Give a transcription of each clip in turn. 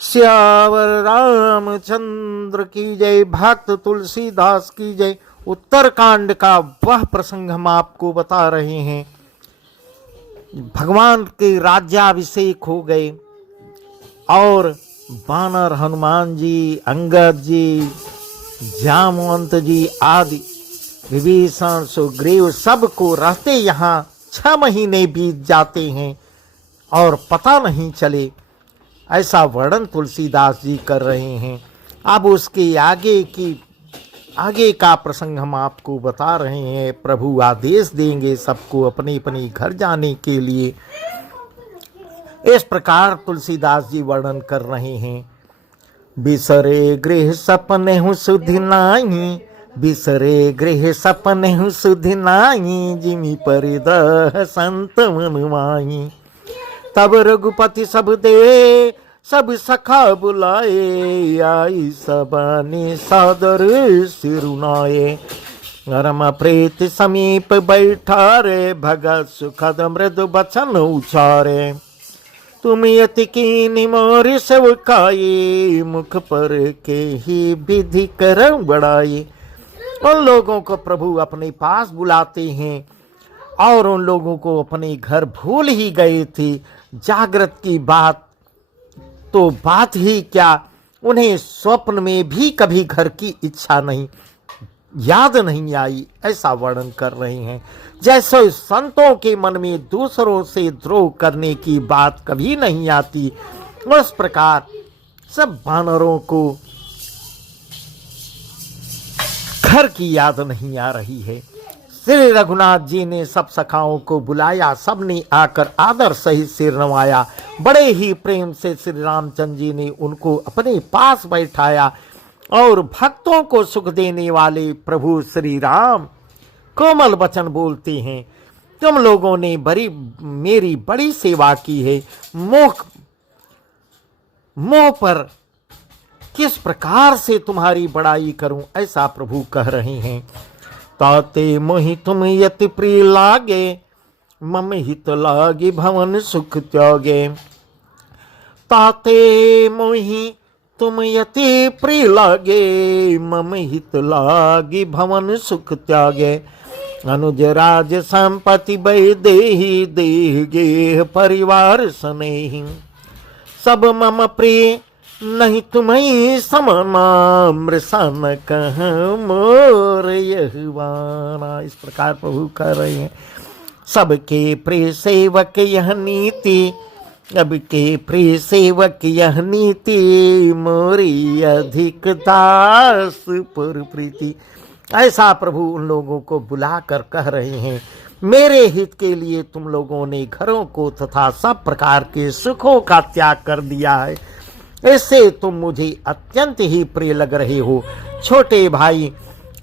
श्यावर रामचंद्र की जय। भक्त तुलसीदास की जय। उत्तरकांड का वह प्रसंग हम आपको बता रहे हैं। भगवान के राज्याभिषेक हो गए और वानर हनुमान जी, अंगद जी, जामवंत जी आदि विभीषण, सुग्रीव सबको रहते यहाँ 6 महीने बीत जाते हैं और पता नहीं चले, ऐसा वर्णन तुलसीदास जी कर रहे हैं। अब उसके आगे का प्रसंग हम आपको बता रहे हैं। प्रभु आदेश देंगे सबको अपने अपने घर जाने के लिए। इस प्रकार तुलसीदास जी वर्णन कर रहे हैं। बिसरे गृह सपने हूँ सुधि नाई, बिसरे गृह सपने हूँ सुधि नाई, जिमि परिदह संत मन माई। तब रघुपति सब दे सब सखा बुलाए, आई सबने सादर सिरुनाए। नरम प्रीत समीप बैठा रे, भगत सुखद मृदु बचन उचारे। तुम यति कीनी मोर सेवकाई, मुख पर के ही विधि कर बढ़ाई। उन लोगों को प्रभु अपने पास बुलाते हैं और उन लोगों को अपने घर भूल ही गए थे। जागृत की बात तो बात ही क्या, उन्हें स्वप्न में भी कभी घर की इच्छा नहीं, याद नहीं आई, ऐसा वर्णन कर रहे हैं। जैसे संतों के मन में दूसरों से द्रोह करने की बात कभी नहीं आती, उस प्रकार सब वानरों को घर की याद नहीं आ रही है। श्री रघुनाथ जी ने सब सखाओं को बुलाया, सबने आकर आदर सहित सिर नवाया। बड़े ही प्रेम से श्री रामचंद्र जी ने उनको अपने पास बैठाया और भक्तों को सुख देने वाले प्रभु श्री राम कोमल वचन बोलते हैं। तुम लोगों ने मेरी बड़ी सेवा की है, मोह पर किस प्रकार से तुम्हारी बड़ाई करूं, ऐसा प्रभु कह रहे हैं। ताते मोहि तुम यति प्रिय लागे, मम हित लागे भवन सुख त्यागे। ताते मोहि तुम यति प्रिय लागे, मम हित लागे भवन सुख त्यागे। अनुज राज संपत्ति बै देहि, देह गेह परिवार सनेहि। सब मम प्रिय नहीं तुम्हें समाना, मृषा न कह मोर यहुवाना। इस प्रकार प्रभु कह रहे हैं। सबके प्रिय सेवक यह नीति, अब के प्रिय सेवक यह नीति, मोरी अधिक दास पर प्रीति। ऐसा प्रभु उन लोगों को बुलाकर कह रहे हैं। मेरे हित के लिए तुम लोगों ने घरों को तथा सब प्रकार के सुखों का त्याग कर दिया है, इससे तुम मुझे अत्यंत ही प्रिय लग रहे हो। छोटे भाई,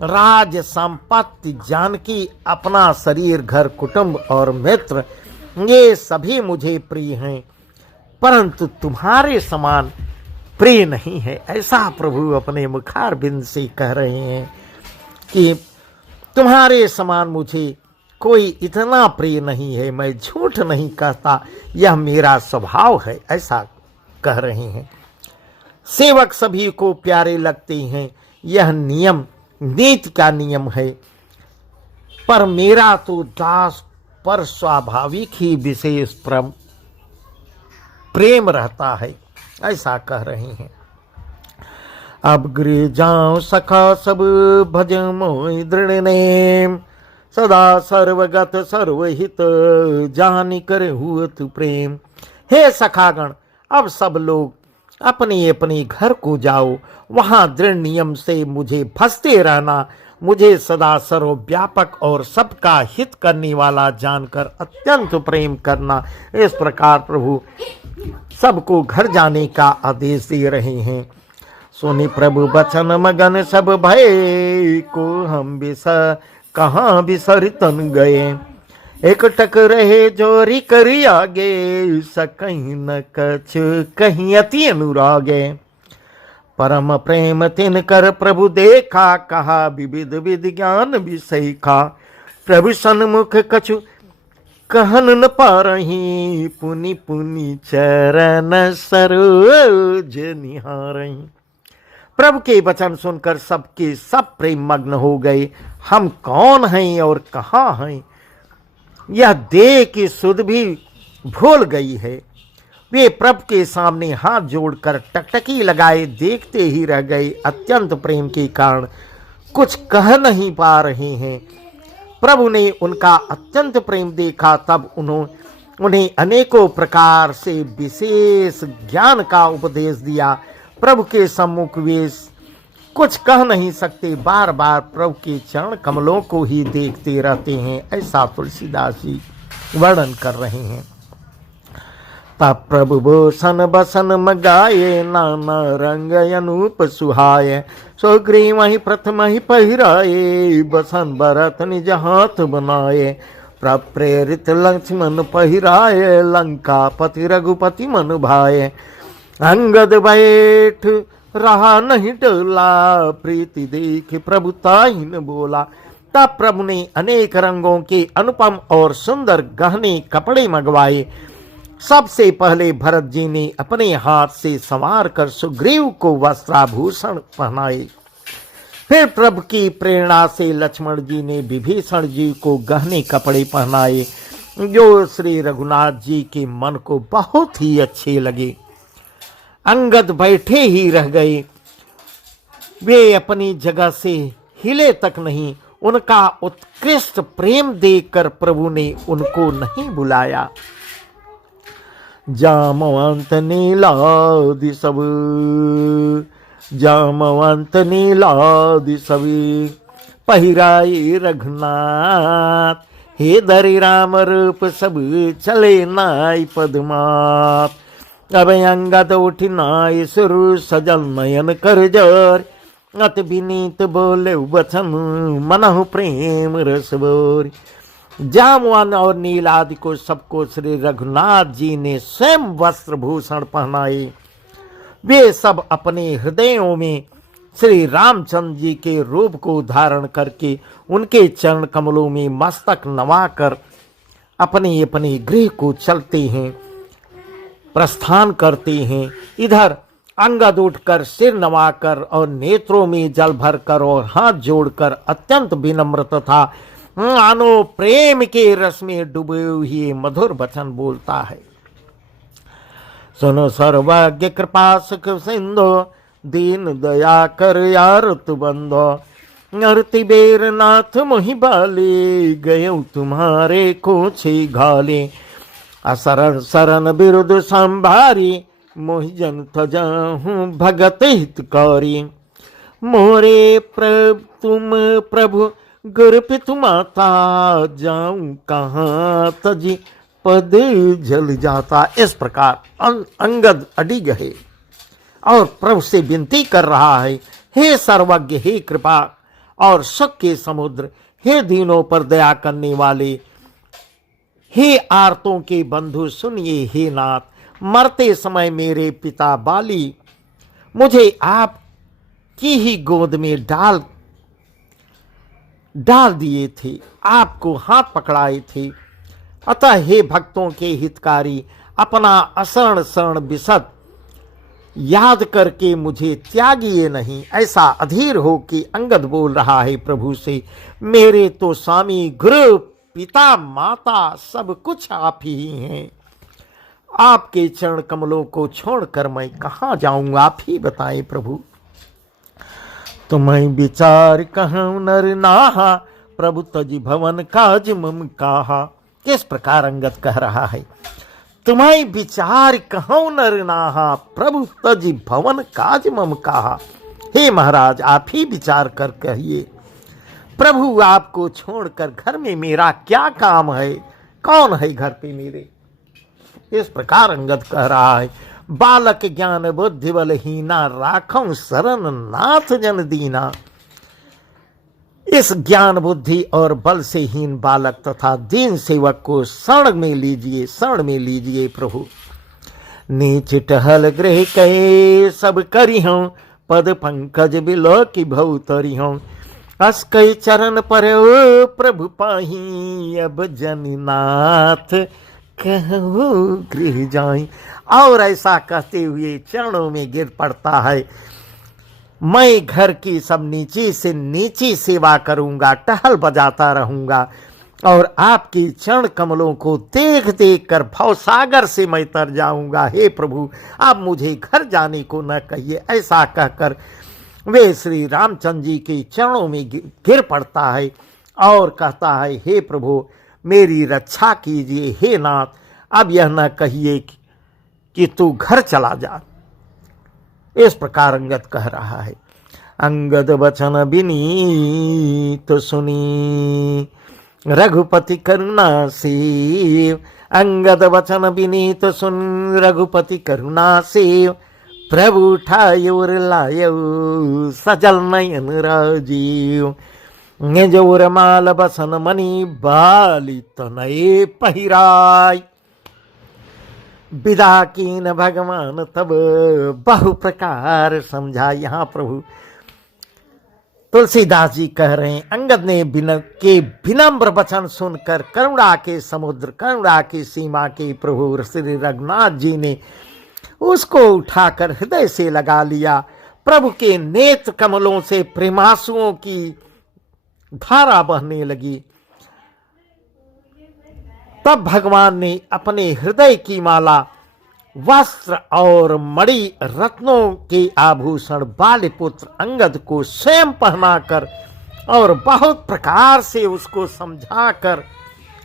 राज संपत्ति, जानकी, अपना शरीर, घर, कुटुंब और मित्र, ये सभी मुझे प्रिय हैं, परंतु तुम्हारे समान प्रिय नहीं है। ऐसा प्रभु अपने मुखारबिंद से कह रहे हैं कि तुम्हारे समान मुझे कोई इतना प्रिय नहीं है। मैं झूठ नहीं कहता, यह मेरा स्वभाव है, ऐसा कह रहे हैं। सेवक सभी को प्यारे लगते हैं, यह नियम नीति का नियम है, पर मेरा तो दास पर स्वाभाविक ही विशेष प्रेम रहता है, ऐसा कह रहे हैं। अब गृह जाऊं सखा सब भज मोहि दृढ़ नेम, सदा सर्वगत सर्वहित जानि करे हुत प्रेम। हे सखागण, अब सब लोग अपने अपने घर को जाओ, वहां दृढ़ नियम से मुझे भजते रहना, मुझे सदा सर्वव्यापक और सबका हित करने वाला जानकर अत्यंत प्रेम करना। इस प्रकार प्रभु सबको घर जाने का आदेश दे रहे हैं। सुनि प्रभु बचन मगन सब भय को, हम कहाँ बिसरतन गए। एकटक रहे जोरी करी आगे, सकहीं न कछ कहीं अति अनुरागे। परम प्रेम तिन कर प्रभु देखा, कहा विविध विध ज्ञान विषयखा। प्रभु सन्मुख कछु कहन न पा रही, पुनि पुनि चरण सरोज निहारही। प्रभु के वचन सुनकर सबके सब प्रेम मग्न हो गए। हम कौन हैं और कहाँ हैं, यह देह की सुध भी भूल गई है। वे प्रभु के सामने हाथ जोड़कर टकटकी लगाए देखते ही रह गए। अत्यंत प्रेम के कारण कुछ कह नहीं पा रहे हैं। प्रभु ने उनका अत्यंत प्रेम देखा, तब उन्हें अनेकों प्रकार से विशेष ज्ञान का उपदेश दिया। प्रभु के सम्मुख वे कुछ कह नहीं सकते, बार बार प्रभु के चरण कमलों को ही देखते रहते हैं। ऐसा तुलसीदास जी वर्णन कर रहे हैं। तब प्रभु भूषण बसन मगाए, नाना रंग अनूप सुहाय। सुग्रीव ही प्रथम ही पहिराए, बसन भरत निज हाथ बनाए। प्रेरित लक्ष्मण पहिराए, लंकापति रघुपति मन भाए। अंगद बैठ रहा नहीं डोला, प्रीति देख प्रभु ताहि न बोला। तब प्रभु ने अनेक रंगों के अनुपम और सुंदर गहने कपड़े मंगवाए। सबसे पहले भरत जी ने अपने हाथ से संवार कर सुग्रीव को वस्त्राभूषण पहनाए। फिर प्रभु की प्रेरणा से लक्ष्मण जी ने विभीषण जी को गहने कपड़े पहनाए, जो श्री रघुनाथ जी के मन को बहुत ही अच्छे लगे। अंगद बैठे ही रह गए, वे अपनी जगह से हिले तक नहीं। उनका उत्कृष्ट प्रेम देखकर प्रभु ने उनको नहीं बुलाया। जामवंत नीलादि सब, जामवंत नीलादि सभी, पहिराए रघुनाथ। हे धरि राम रूप सब, चले नाय पदमात। अब अंगद उठि नाय सुर, सजल नयन कर जोर। अति विनीत बोले वचन, मनहु प्रेम रस बोर। जामवन और नील आदि को सबको श्री रघुनाथ जी ने स्वयं वस्त्र भूषण पहनाए। वे सब अपने हृदयों में श्री रामचंद्र जी के रूप को धारण करके उनके चरण कमलों में मस्तक नवाकर अपने अपने गृह को चलते हैं, प्रस्थान करते हैं। इधर अंगद उठकर सिर नवाकर और नेत्रों में जल भरकर और हाथ जोड़कर अत्यंत विनम्र तथा मानो प्रेम के रस में डूबे हुए मधुर वचन बोलता है। सुनो सर्वज्ञ कृपा सुख सिंधु, दीन दया कर यारत बंधो। नरति बेर नाथ मोहि बाले, गयो तुम्हारे कोछे घाले। असरण शरण बिरुद संभारी, मोहि जन तजहु भगत हितकारी। मोरे तुम प्रभु गुरु पितु माता, जाऊं कहाँ तजी पद जल जाता। इस प्रकार अंगद अडिग है और प्रभु से विनती कर रहा है, हे सर्वज्ञ, हे कृपा और सुख के समुद्र, हे दीनों पर दया करने वाले, हे आर्तों के बंधु सुनिए। हे नाथ, मरते समय मेरे पिता बाली मुझे आपकी ही गोद में डाल दिए थे, आपको हाथ पकड़ाए थे। अतः हे भक्तों के हितकारी, अपना असरण शरण विशद याद करके मुझे त्यागिए नहीं। ऐसा अधीर हो कि अंगद बोल रहा है प्रभु से, मेरे तो स्वामी गुरु पिता माता सब कुछ आप ही हैं। आपके चरण कमलों को छोड़कर मैं कहाँ जाऊं, आप ही बताएं प्रभु। तुम्हें विचार कहूं नर नाहा, प्रभु तज भवन काज मम काहा। किस प्रकार अंगद कह रहा है, तुम्हें विचार कहूं नर नाहा, प्रभु तज भवन काज मम काहा। हे महाराज, आप ही विचार कर कहिए, प्रभु आपको छोड़कर घर में मेरा क्या काम है, कौन है घर पे मेरे। इस प्रकार अंगद कह रहा है, बालक ज्ञान बुद्धि बलहीना, राखों शरण नाथ जन दीना। इस ज्ञान बुद्धि और बल से हीन बालक तथा दीन सेवक को शरण में लीजिए प्रभु। नीच टहल गृह कहे सब करी हूँ, पद पंकज बिलो की भौतरी हूँ। अस कई चरण पर प्रभु पाही, अब जनीनाथ कहूँ गृह जाई। और ऐसा कहते हुए चरणों में गिर पड़ता है। मैं घर की सब नीची से नीची सेवा करूंगा, टहल बजाता रहूंगा और आपकी चरण कमलों को देख देख कर भवसागर से मैं तर जाऊंगा। हे प्रभु, आप मुझे घर जाने को न कहिए। ऐसा कहकर वे श्री रामचंद्र जी के चरणों में गिर पड़ता है और कहता है, हे प्रभु मेरी रक्षा कीजिए। हे नाथ, अब यह न कहिए कि तू घर चला जा। इस प्रकार अंगद कह रहा है। अंगद वचन विनीत सुनी, रघुपति करुणा सेव। अंगद वचन विनीत सुन, रघुपति करुणा सेव। प्रभु उठायो और लायो, सजल नयन राजीव। निजोर माल बसन मणि, बाली तनये पहिराय। विदा कीन भगवान तब, बहु प्रकार समझा। यहाँ प्रभु तुलसीदास जी कह रहे हैं, अंगद ने विनम्र वचन सुनकर करुणा के समुद्र, करुणा की सीमा के प्रभु श्री रघुनाथ जी ने उसको उठाकर हृदय से लगा लिया। प्रभु के नेत्र कमलों से प्रेमांसुओं की धारा बहने लगी। तब भगवान ने अपने हृदय की माला, वस्त्र और मणि रत्नों के आभूषण बालपुत्र अंगद को स्वयं पहनाकर और बहुत प्रकार से उसको समझाकर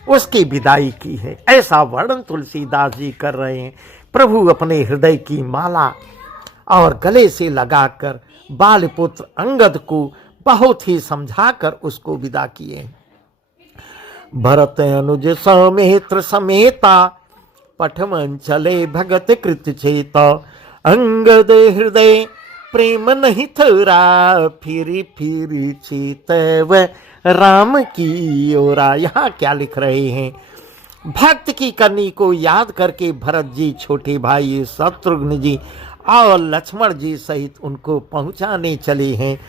उसकी विदाई की है। ऐसा वर्णन तुलसीदास जी कर रहे हैं। प्रभु अपने हृदय की माला और गले से लगाकर बालपुत्र अंगद को बहुत ही समझाकर उसको विदा किए। भरत अनुज सौमित्र समेता, पठमन चले भगत कृत चेता। अंगद हृदय प्रेम नहीं थोरा, फिरी फिरी चेतव राम की ओरा। यहाँ क्या लिख रहे हैं? भक्त की करनी को याद करके भरत जी, छोटे भाई शत्रुघ्न जी और लक्ष्मण जी सहित उनको पहुंचाने चले हैं।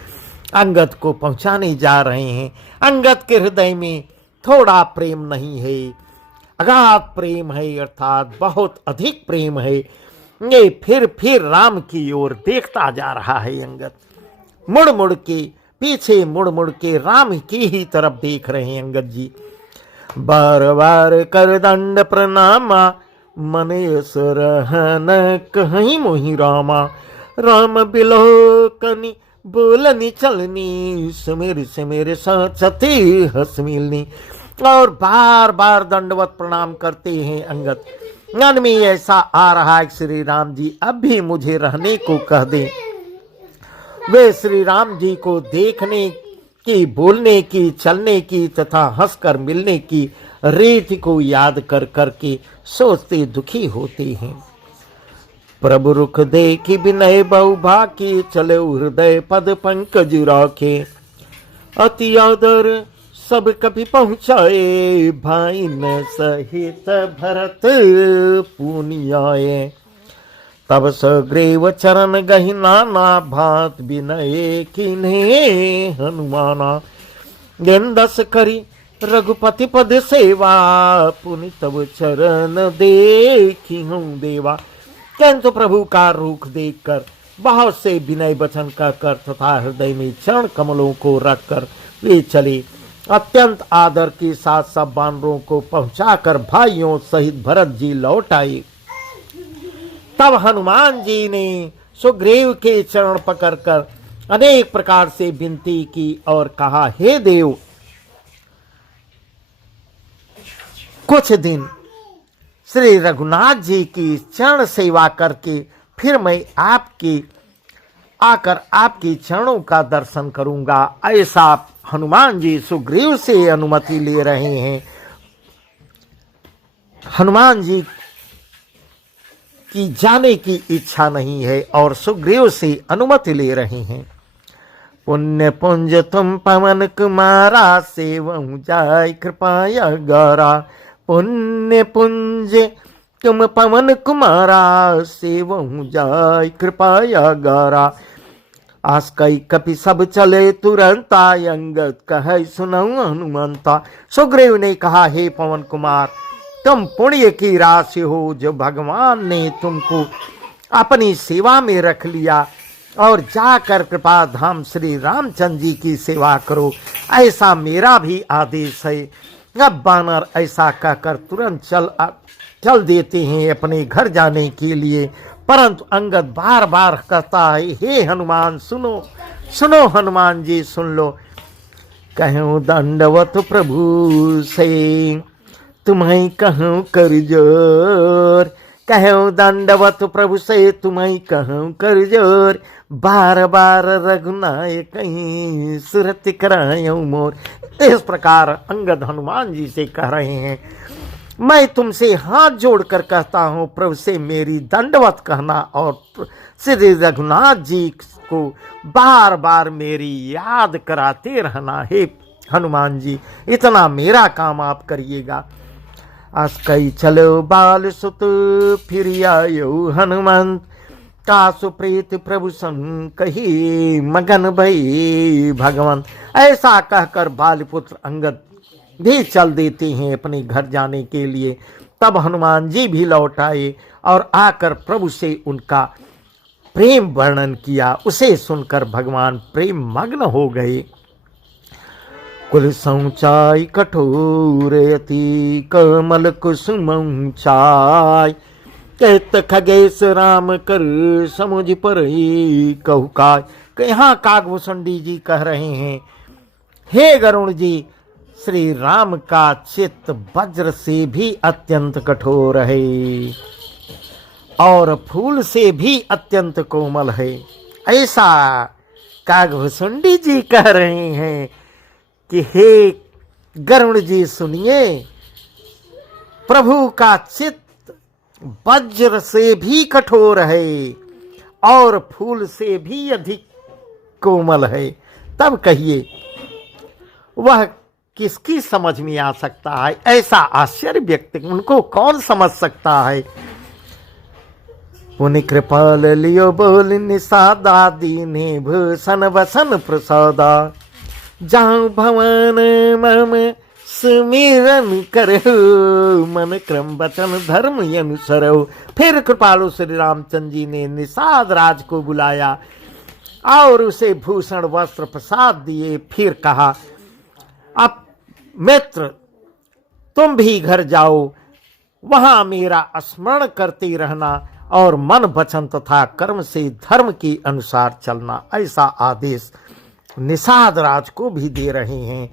अंगद को पहुंचाने जा रहे हैं। अंगद के हृदय में थोड़ा प्रेम नहीं है, अगाध प्रेम है, अर्थात बहुत अधिक प्रेम है। ये फिर राम की ओर देखता जा रहा है। अंगद मुड़ मुड़ के, पीछे मुड़ मुड़ के राम की ही तरफ देख रहे हैं अंगद जी। बार बार कर दंड प्रणामा, मन सरहन कहीं मोहि रामा। राम बिलोकनी बोलनी चलनी, सुमेर सुमेर सचते हंस मिलनी। और बार बार दंडवत प्रणाम करते हैं अंगद। मन में ऐसा आ रहा है, श्री राम जी अब भी मुझे रहने को कह दें। वे श्री राम जी को देखने की, बोलने की, चलने की तथा हंसकर मिलने की रीति को याद कर करके सोचते दुखी होते हैं। प्रभु रुख देखी विनय बहु भाकी, चले हृदय पद पंकज राखे। अति आदर सब कभी पहुँचाए, भाई न सहित भरत पुनियाए। तब सग्रीव चरण गहि नाना, भात विनय किन्हे हनुमाना। दस करी रघुपति पद सेवा, पुनि तब चरण देखी हूँ देवा। किंतु प्रभु का रूख देखकर बहुत से विनय वचन कहकर तथा हृदय में चरण कमलों को रखकर वे चले। अत्यंत आदर के साथ सब वानरों को पहुंचाकर भाइयों सहित भरत जी लौट आए। तब हनुमान जी ने सुग्रीव के चरण पकड़कर अनेक प्रकार से विनती की और कहा, हे देव, कुछ दिन श्री रघुनाथ जी की चरण सेवा करके फिर मैं आकर आपकी चरणों का दर्शन करूंगा। ऐसा हनुमान जी सुग्रीव से अनुमति ले रहे हैं। हनुमान जी की जाने की इच्छा नहीं है और सुग्रीव से अनुमति ले रहे हैं। पुण्य पुंज तुम पवन कुमारा, सेवहु जाय कृपाया गारा। पुण्य पुंज तुम पवन कुमारा, सेवहु जाय कृपाया गारा। आस कई कपि सब चले तुरंता, अंगद कहे सुनऊं हनुमंता। सुग्रीव ने कहा, हे पवन कुमार, तुम पुण्य की राशि हो जो भगवान ने तुमको अपनी सेवा में रख लिया, और जाकर कृपा धाम श्री रामचंद्र जी की सेवा करो, ऐसा मेरा भी आदेश है। अब बानर ऐसा कहकर तुरंत चल देते हैं अपने घर जाने के लिए, परंतु अंगद बार बार कहता है, हे हनुमान सुनो सुनो, हनुमान जी सुन लो। कहूँ दंडवत प्रभु से तुम्हें कहूँ कर जोर, कहूँ दंडवत प्रभु से तुम्हें कहूँ कर जोर, बार बार रघुनायक कहीं सुरत करायूं मोर। इस प्रकार अंगद हनुमान जी से कह रहे हैं, मैं तुमसे हाथ जोड़कर कहता हूँ, प्रभु से मेरी दंडवत कहना और श्री रघुनाथ जी को बार बार मेरी याद कराते रहना। हे हनुमान जी, इतना मेरा काम आप करिएगा। अस कई चलो बाल सुत फिर आयो हनुमंत, कासु प्रीत प्रभु सन कही मगन भई भगवंत। ऐसा कहकर बालपुत्र अंगद भी चल देते हैं अपने घर जाने के लिए। तब हनुमान जी भी लौट आए और आकर प्रभु से उनका प्रेम वर्णन किया। उसे सुनकर भगवान प्रेम मग्न हो गए। कुल सौचाई कठोर अति कमल कुसुम चाय, कहत खगेश राम कर समुझ पर ही कहु काय। यहाँ कागभूषणी जी कह रहे हैं, हे गरुण जी, श्री राम का चित्त वज्र से भी अत्यंत कठोर है और फूल से भी अत्यंत कोमल है। ऐसा कागभूषणी जी कह रहे हैं कि हे गरुण जी सुनिए, प्रभु का चित्त वज्र से भी कठोर है और फूल से भी अधिक कोमल है। तब कहिए वह किसकी समझ में आ सकता है? ऐसा आश्चर्य व्यक्ति उनको कौन समझ सकता है? पुनि कृपाल लियो बोल निषादा, दीने भूषण वसन प्रसादा, जाऊं भवन मम सुमिरन करो, मन क्रम वचन धर्म अनुसरो। फिर कृपालु श्री रामचंद्र जी ने निषाद राज को बुलाया और उसे भूषण वस्त्र प्रसाद दिए। फिर कहा, अब मित्र तुम भी घर जाओ, वहां मेरा स्मरण करते रहना और मन वचन तथा कर्म से धर्म के अनुसार चलना। ऐसा आदेश निषाद राज को भी दे रहे हैं।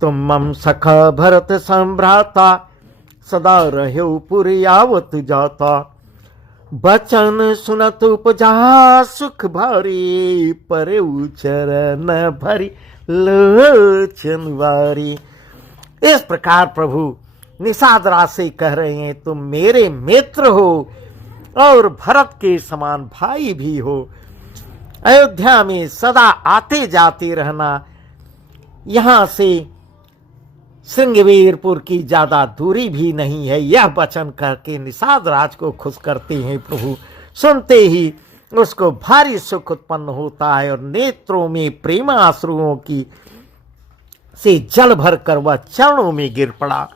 तुम मम सखा भरत संभ्राता, सदा रहो पुर आवत जाता, बचन सुनत उपजा सुख भारी, पर चरण भरी लोचन वारी। इस प्रकार प्रभु निषाद राज से कह रहे हैं, तुम मेरे मित्र हो और भरत के समान भाई भी हो। अयोध्या में सदा आते जाते रहना। यहाँ से श्रृंगवीरपुर की ज्यादा दूरी भी नहीं है। यह वचन करके निषाद राज को खुश करते हैं प्रभु। सुनते ही उसको भारी सुख उत्पन्न होता है और नेत्रों में प्रेमाश्रुओं की से जल भर कर वह चरणों में गिर पड़ा।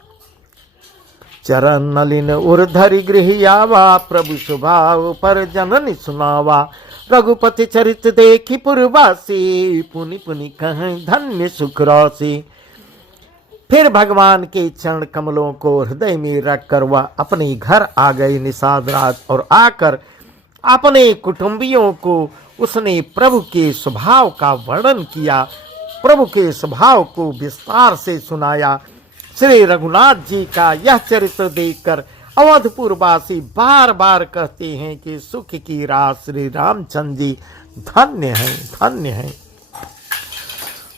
चरण नलिन उर्धरि गृह आवा, प्रभु स्वभाव पर जननी सुनावा, रघुपति चरित देखी पुरवासी, पुनि पुनि कहें धन्य सुख राशि। फिर भगवान के चरण कमलों को हृदय में रखकर वह अपने घर आ गए निषाद राज, और आकर अपने कुटुंबियों को उसने प्रभु के स्वभाव का वर्णन किया, प्रभु के स्वभाव को विस्तार से सुनाया। श्री रघुनाथ जी का यह चरित्र देखकर अवधपुरवासी बार बार कहते हैं कि सुख की रात श्री रामचंद्र जी धन्य हैं, धन्य हैं।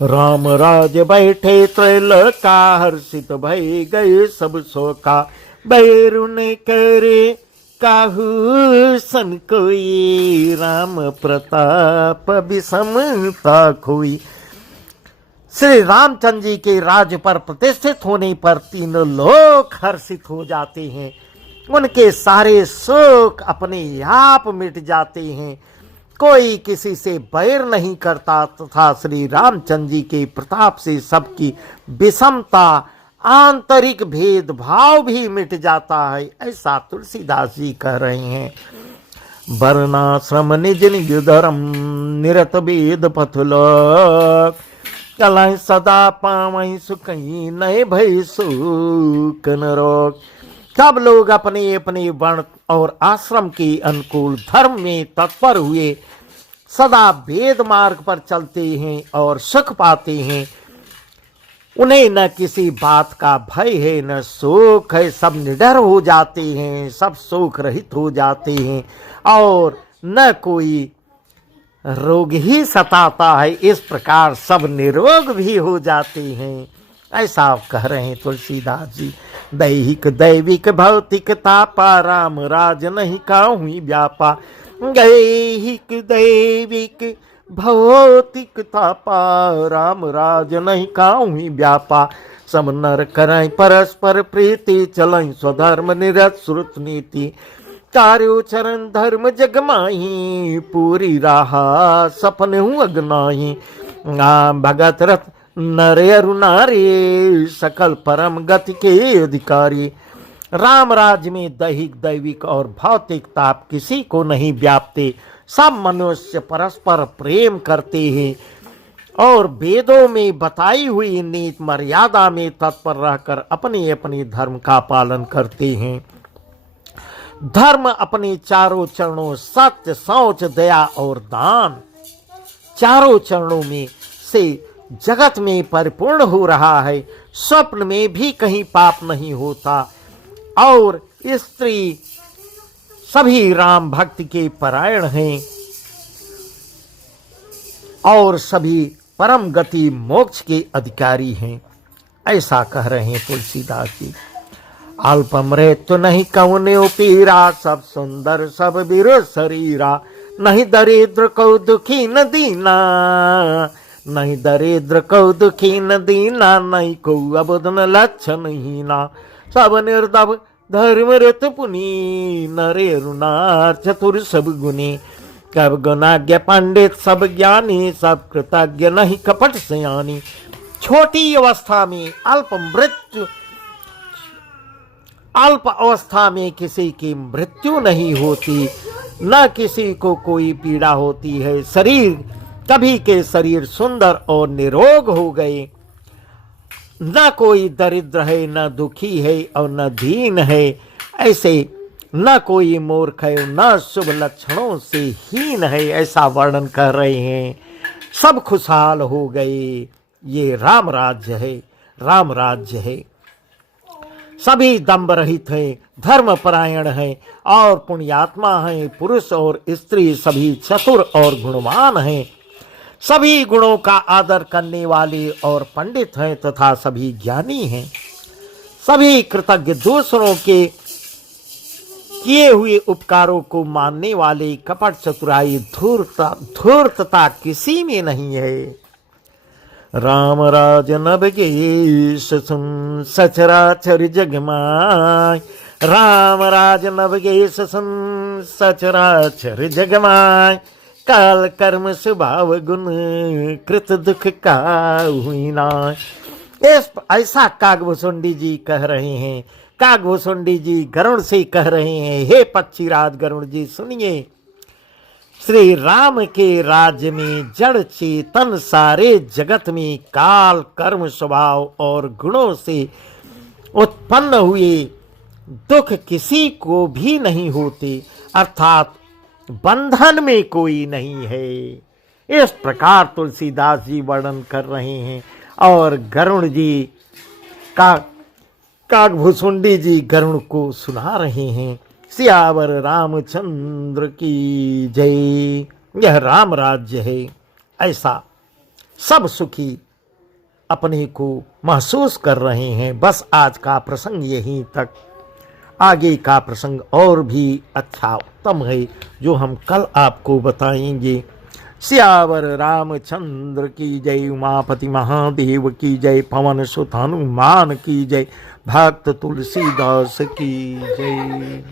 राम राज बैठे त्रैलोका, हर्षित भय गए सब शोका, बैरुन करे काहू सन कोई, राम प्रताप विषमता खोई। श्री रामचंद्र जी के राज्य पर प्रतिष्ठित होने पर तीनों लोग हर्षित हो जाते हैं, उनके सारे शोक अपने आप मिट जाते हैं। कोई किसी से बैर नहीं करता तथा श्री रामचंद्र जी के प्रताप से सबकी विषमता आंतरिक भेदभाव भी मिट जाता है, ऐसा तुलसीदास जी कह रहे हैं। वर्णाश्रम निज निज धर्म निरत वेद पथुलक कलह सदा पावई सुखई नए भय सुख नरक। सब लोग अपने अपने वर्ण और आश्रम के अनुकूल धर्म में तत्पर हुए सदा वेद मार्ग पर चलते हैं और सुख पाते हैं। उन्हें न किसी बात का भय है न शोक है, सब निडर हो जाते हैं, सब शोक रहित हो जाते हैं और न कोई रोग ही सताता है। इस प्रकार सब निरोग भी हो जाते हैं, ऐसा कह रहे हैं तुलसीदास जी। दैहिक दैविक भौतिक तापा राम राज नहीं काहुई व्यापा। दैहिक दैविक भौतिक तापा राम राज नहीं काहुई व्यापा। सब नर करय परस्पर प्रीति चलय स्वधर्म निरत श्रुत नीति। कार्योचरण धर्म जगमाही पूरी राहा सपन हूँ अगनाही। भगत रथ नरे अरुणारे सकल परम गति के अधिकारी। राम राज्य में दैहिक दैविक और भौतिक ताप किसी को नहीं व्यापते। सब मनुष्य परस्पर प्रेम करते हैं और वेदों में बताई हुई नीति मर्यादा में तत्पर रहकर अपने अपने धर्म का पालन करते हैं। धर्म अपने चारों चरणों सत्य शौच दया और दान चारों चरणों में से जगत में परिपूर्ण हो रहा है। स्वप्न में भी कहीं पाप नहीं होता और स्त्री सभी राम भक्ति के परायण हैं और सभी परम गति मोक्ष के अधिकारी हैं, ऐसा कह रहे हैं तुलसीदास जी। अल्प मृत्यु नहीं कौने पीरा सब सुंदर सब वीर शरीरा। नहीं दरिद्र को दुखी न दीना नहीं दरिद्र को दुखी न दीना। नहीं को अबुधन लक्षण हीना। सब निर्दव धर्म रत पुनी नरे रुनार चतुर सब गुनी। कब गुणाज्ञ पंडित सब ज्ञानी सब कृतज्ञ नहीं कपट सयानी। छोटी अवस्था में अल्प अवस्था में किसी की मृत्यु नहीं होती, न किसी को कोई पीड़ा होती है। शरीर कभी के शरीर सुंदर और निरोग हो गए। न कोई दरिद्र है न दुखी है और न दीन है। ऐसे न कोई मूर्ख है न शुभ लक्षणों से हीन है, ऐसा वर्णन कर रहे हैं। सब खुशहाल हो गए। ये राम राज्य है, राम राज्य है। सभी दम्भ रहित हैं, धर्म परायण हैं और पुण्यात्मा हैं। पुरुष और स्त्री सभी चतुर और गुणवान हैं। सभी गुणों का आदर करने वाले और पंडित हैं तथा सभी ज्ञानी हैं। सभी कृतज्ञ दूसरों के किए हुए उपकारों को मानने वाले। कपट चतुराई धूर्तता किसी में नहीं है। राम राज नभगे सुन सचराचर जगमाय। राम राज नभगे सुन सचराचर जगमाय। काल कर्म स्वभाव गुण कृत दुख का हुई ना। ऐसा कागभूषुंडी जी कह रहे हैं। कागभूषुंडी जी गरुड़ से कह रहे हैं, हे पक्षीराज गरुड़ जी सुनिए। श्री राम के राज्य में जड़ चेतन सारे जगत में काल कर्म स्वभाव और गुणों से उत्पन्न हुए दुख किसी को भी नहीं होते, अर्थात बंधन में कोई नहीं है। इस प्रकार तुलसीदास जी वर्णन कर रहे हैं और गरुड़ जी कागभूषुंडी जी गरुड़ को सुना रहे हैं। सियावर रामचंद्र की जय। यह राम राज्य है, ऐसा सब सुखी अपने को महसूस कर रहे हैं। बस आज का प्रसंग यहीं तक। आगे का प्रसंग और भी अच्छा उत्तम है जो हम कल आपको बताएंगे। सियावर रामचंद्र की जय। उमापति महादेव की जय। पवन सुत हनुमान की जय। भक्त तुलसीदास की जय।